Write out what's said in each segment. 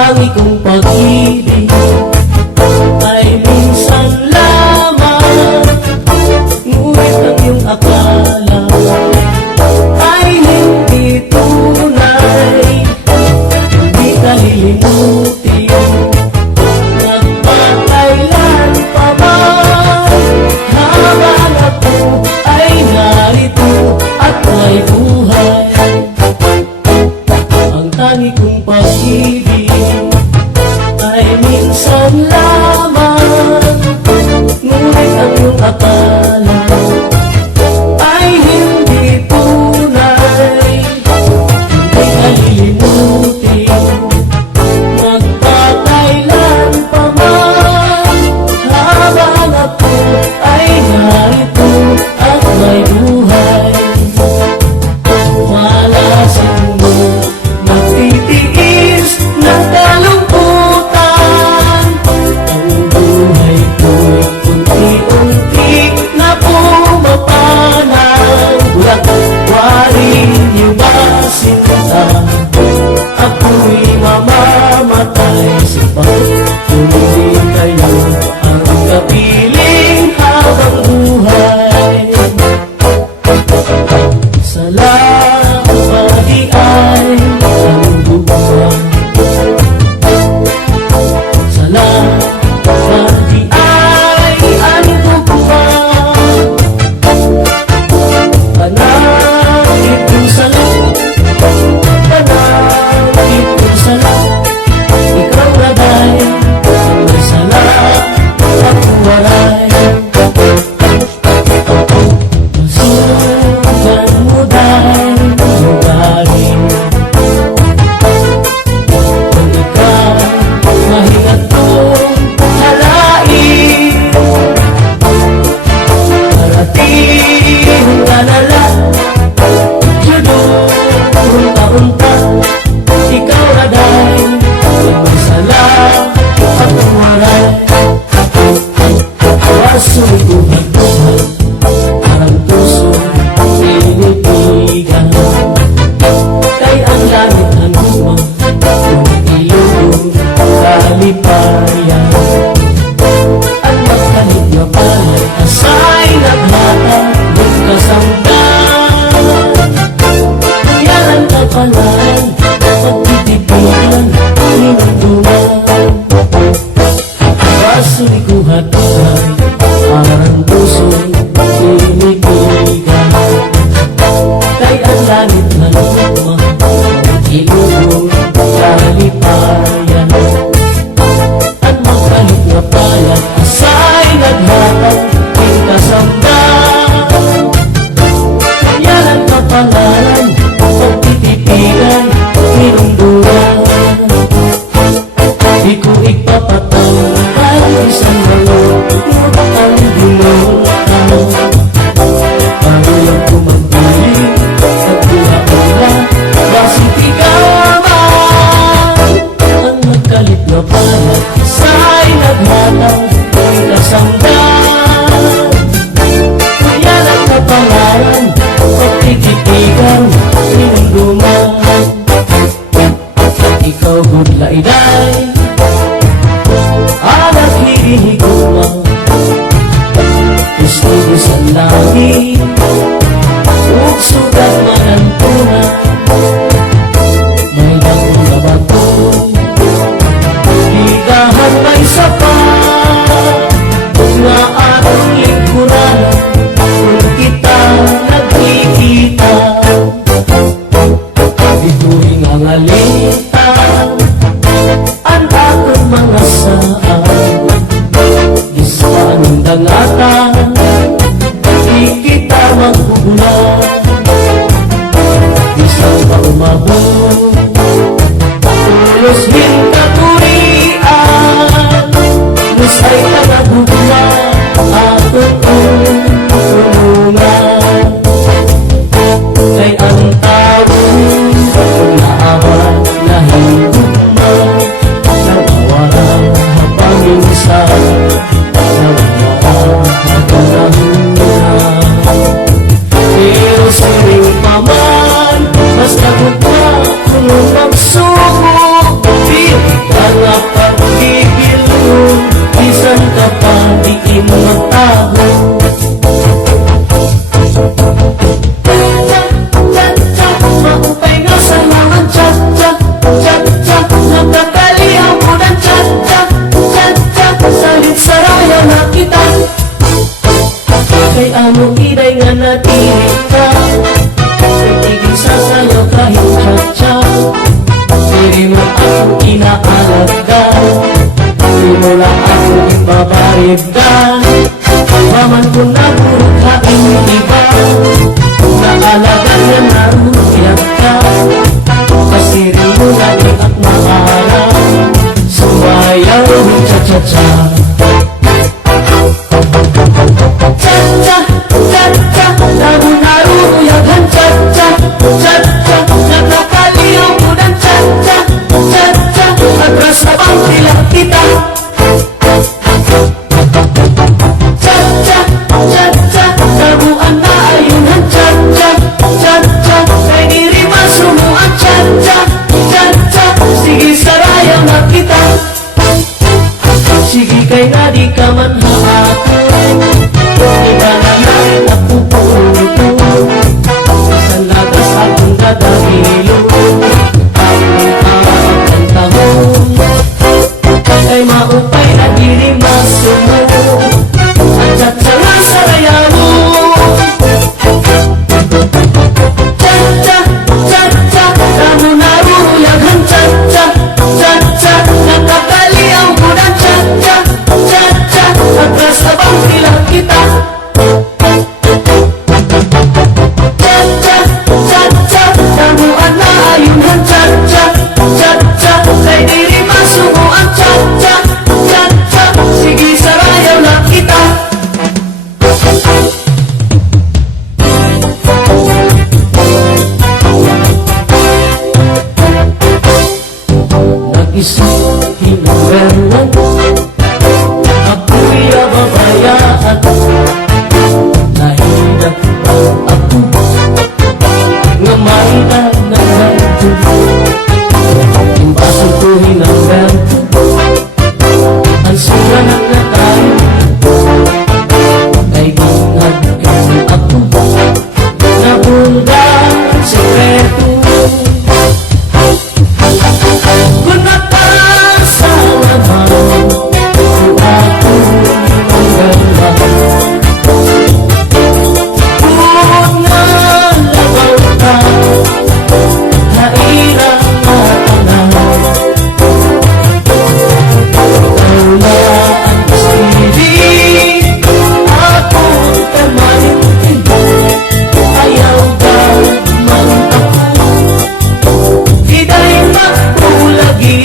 tangi kong pag-ibig ay minsan lamang, ngunit ang iyong akala ay hindi tunay. Hindi ka lilimutin, nagpakailan pa man, habang ako ay narito at may buhay. Ang tangi kong pag-ibig ay minsan lamang, ngunit ang iyong akala ay hindi tunay. Hindi ka lilimutin, magpakailan pa man, habang ako ay narito at may buhay. Malasin mo magtitiis ng kalungkutan, ang buhay ko'y unti-unti na pumapanang. Warin niyo ba sinta, ako'y mamamatay sa pag-ibig kayo ang kapiling habang buhay. Salamat di ay ang buwan, salamat di ay ang buwan. Panangit kong salat, panangit kong salat, ikaw na dahil ang may salat at waray. Masukan mo dahil lugarin, kung ikaw mahingat kong halain, parating ka na lang, unta-unta, ikaw na dahil may salat at waray. Masukuhan buhay, parang puso tinitigan, kay ang langit ng lumang kung ilugong kalipayan. Ang magkalit na palay, asay naghatag ng kasamdan. Yan ang kapalan, pagtitipigan, hinunduan. Masulikuhan buhay, parang puso tinitigan, kay ang langit na lumang ilugong kalipayan. Ang magkalit na palad, asay naghatag ng kasamdan. Yan ang kapalaran, pagtitipigan, hinungduran. Di ko ipapatawad isang malungkot ang binulkan, bago lang kumagpiling at buha-ula, basit ikaw man. Ang magkalit na palad, isa'y naghatag ng kasamdan. Yan ang kapalaran, pagtitipigan, hinungduman. Ikaw gudlaiday, anak hinihiguma, gusto sa langit, uksugan man ang tuna, may dangong na bato, ligahan may sapat, nga anong lingkuran, kung kita nagkikita. Ito'y ngangalitan, ang akong mga saan, isang dangatan, di kita magbubulan. Isang ba umabot, tulos hintatulian, lusay ka nagbubulan, akong tulungan. Kay ang taong naawa na hingguman, nawawalang hapaminsan, nawawalang hapaminsan. Pero siring pa man, basta ko pa kung magsuko, maibdan. Paman ko na buhain iba, naalaga niya naruyag ka. Kasirin mo lagi at maharap, sumayaw ng cha-cha-cha. Cha-cha, cha-cha, labo naruyagan. Cha-cha, cha-cha, nakakaliw mo ng cha-cha. Cha-cha, atras na bang tila kita. Cha-cha, cha-cha, labuan na ayunan. Cha-cha, cha-cha, kay diri masumuan. Cha-cha, cha-cha, sige sarayaw na kita. Sige kay na di ka man haako, iba na lang napuputo. Sa lagas akong dadahilo, akong kakantahon. Kay maupay na diri masumo, at cha-cha nga sarayaw. Cha-cha, cha-cha, lamo naruyagan. Cha-cha, cha-cha, nakakaliw mo ng cha-cha. Cha-cha, atras na bang tila kita. Cha-cha, cha-cha, lamuan na ayunan. Cha-cha, cha-cha, kay diri masubuan. Cha-cha, cha-cha, sige sarayaw na kita. Nag-isip hinuwerwan, ako'y ababayaan. Nahilap pa ako, nga may nananagod. Imbasan ko hinanggan ko, ang suranan na tayo. Kay ginagkan ako, nabunda ang sekreto. Kung napasalaman kung ako'y manggala, kung nalabaw ka, nairang matanan. Kaulaan sili, akong kamalintin, ayaw ka man ako, hiday magpulagi.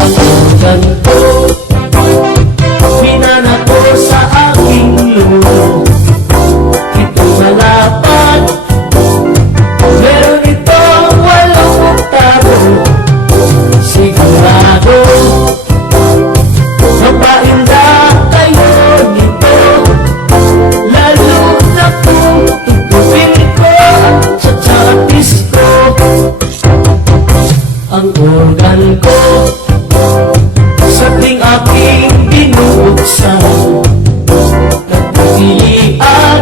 Pagkagan ko, minana ko sa aking lulo. Ito malapad, meron ito 8 oktabo. Sigurado, mapainda kayo nito, lalo na kung tugtugin ko sa chatis ko. Ang organ ko, sa ting aking binubuksan, nagpipilian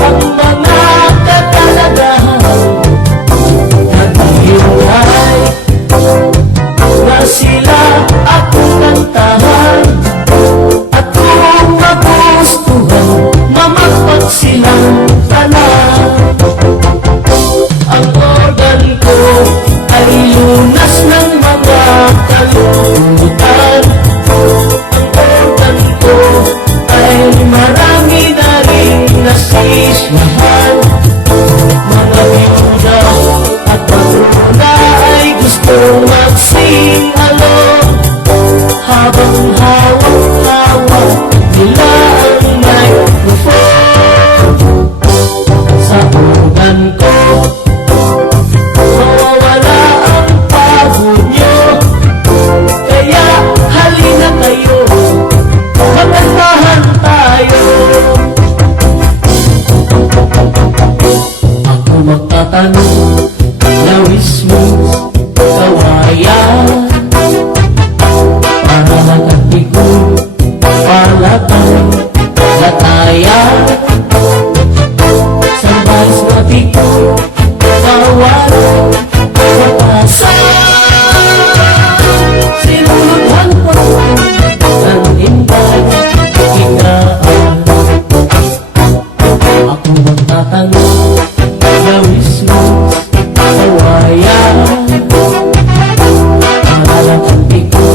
ang mga katalagahan. Naghihiwalay na sila akong kantahan, at kung magustuhan, mamagpag silang tanan. Ang organ ko ay lunas ng mga kalungkutan. Ang organ ko ay marami na rin nasisyahan. Mga biyuda at patrona ay gusto magsing along, habang hawak-hawak nila ang microphone. Sa organ ko, mawawala ang pagod nyo, kaya halina kayo, magkantahan tayo. Ako magtatanong, nawis mo kawayan, para magkati ko palatang latayan. Sa balis mati ko kawalan, wakasan, sinulungan ko ng imbang higaan. Ako magtatanong, nawis mo kawayan, para magkati ko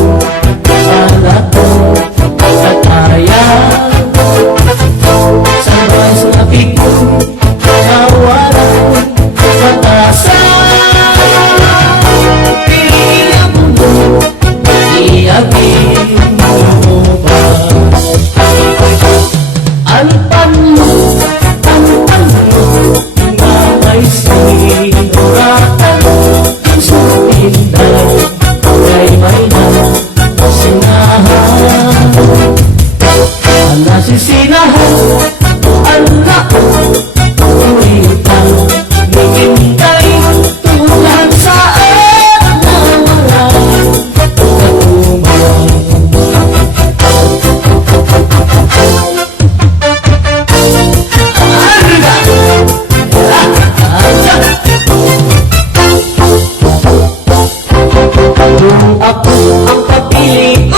Kung ako ang papiliin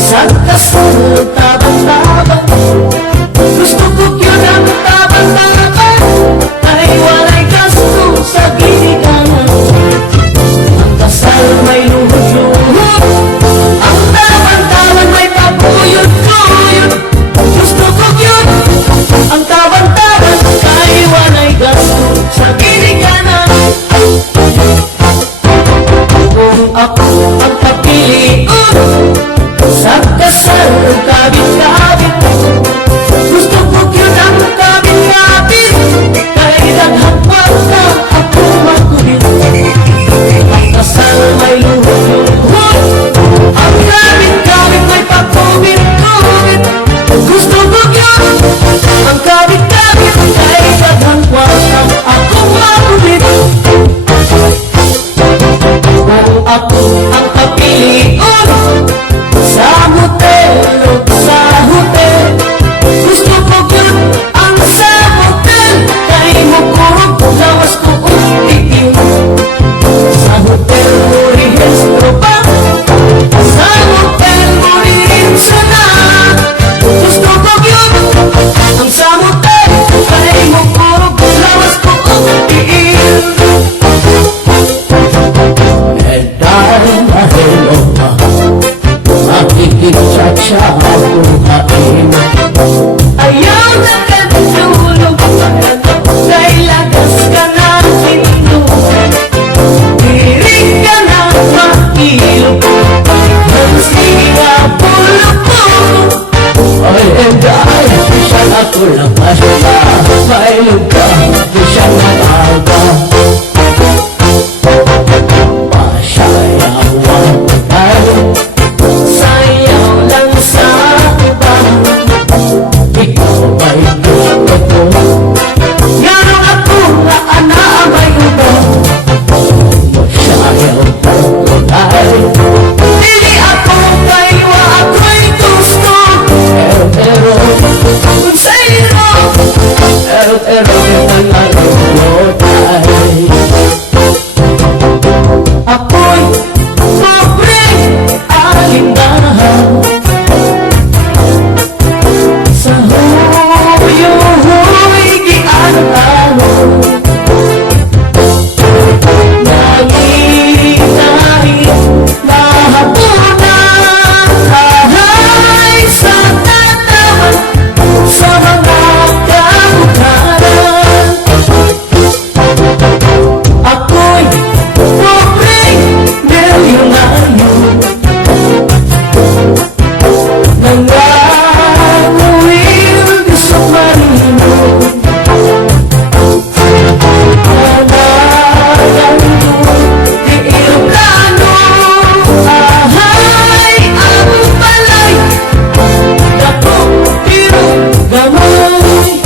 sa kasal taban-taban, gusto ko yun ang taban-taban ay walay gasto sa ginikanan. Ang kasal may luhod-luhod, ang taban-taban may papuyod-puyod. Gusto ko yun ang taban-taban ay walay gasto sa ginikanan. Kung ako ang papiliin sa kasal kabit-kabit, gusto ko yun ang kabit-kabit kay naghapag na ako magkulit. Ang kasal may luhod-luhod, ang kabit-kabit may pakubit-kubit. Gusto ko yun ang kabit-kabit kay naghapag na ako magkulit. Kung ako ang papiliin sa hotel o sa hotel, gusto ko yun ang sa hotel kay mukurog lawas ko titim. Sa hotel mo rehistro pa, sa hotel mo rinso na. Gusto ko yun ang sa hotel kay mukurog lawas ko titim. Dahil makikitsa-tsa akong hain, ayaw na katulog kay lagas ka na hinulog. Diring ka na makilog ng siya pulog. Ay, dahil siya ako lang masya, may luka, siya nag-alba. Sayaw lang sa iba, ikaw ay gusto ko. Ngano ako na anamay mo, sayaw pagkulay. Dili ako kayo ako'y gusto, pero kung sa'yo, pero ang alulotay. Ako'y pobre alindahan sa huy-huy giano-ano. Nangingay mahapunan ahay sa tatawan sa mga kabukaran. Ako'y pobre milyonaryo, nanganguwil di submarino. Nanagan ko di Ilocano, ahay ang balay, dakong pero gamay.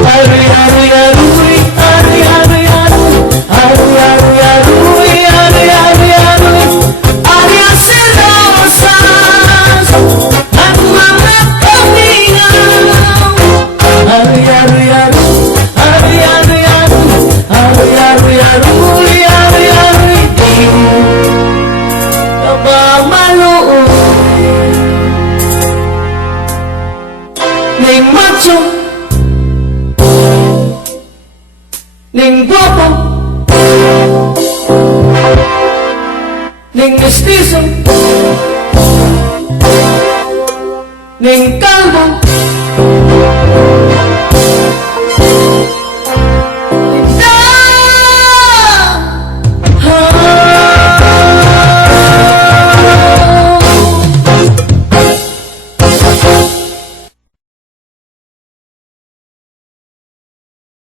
Aruy-aruy-aruy, aruy-aruy-aruy, aruy-aruy-aruy, aruy-aruy-aruy, alias rosas, ang mga pamingaw. Aruy-aruy-aruy, aruy-aruy-aruy, aruy-aruy-aruy, aruy-aruy, di ka ba maluoy? Ning macho, ning guwapo, ning mestizo,